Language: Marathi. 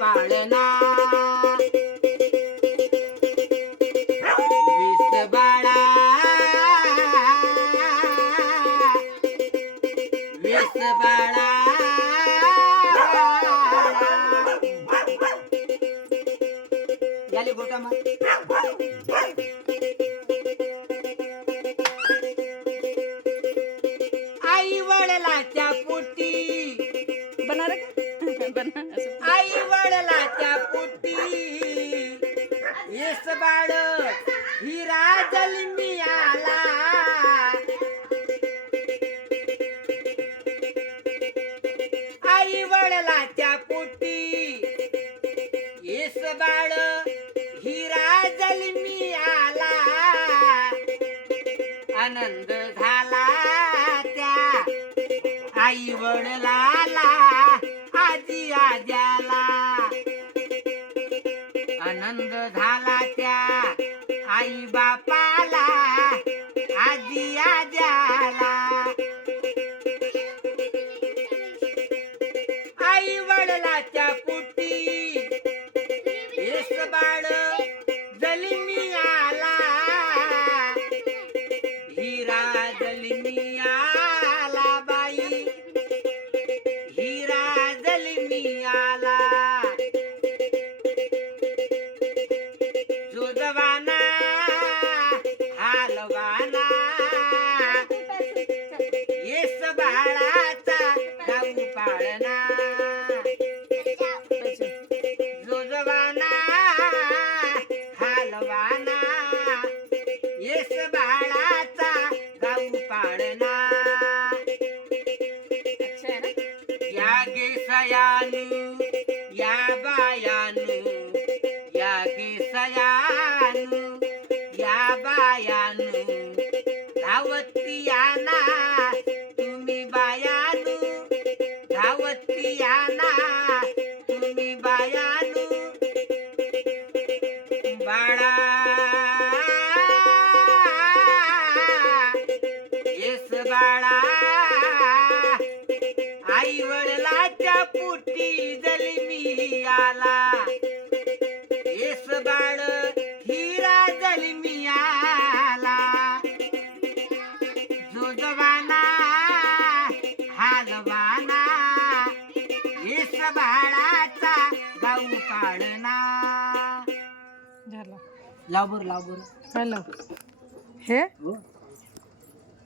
पाळना वीस बाळा वीस बाळा याले गोटा मार आई वडिलाच्या पोटी बना रे बना असं. आई वडिलाच्या पोटी येस बाळ हिरा जन्मी आला आई वडिलाच्या पोटी येस बाळ हिरा जन्मी आला आनंद झाला त्या आई वडिलाला आजी आज्याला आनंद झाला त्या आई बापाला आजी आज्याला आई वडिलाच्या पोटी येस बाळ जन्मी आला हिरा जन्मी आला बाई हिरा जन्मी आला जोजवाना हालवाना येस बाळाचा गाऊ पाळना जोजवाना हालवाना येस बाळाचा गाऊ पाळना अच्छा आहे ना. या गे सयानू या बायानू या गे सयानू या बायानू धावती याना तुम्ही बायानू धावती याना तुम्ही बायानू बाळा येस बाळा आई वडिलाच्या पोटी जन्मी आला येस बाळ हिरा जन्मी आला जोजवाना हालवाना येस बाळाचा गाऊ पाळना झालं लाव बर हॅलो हे हो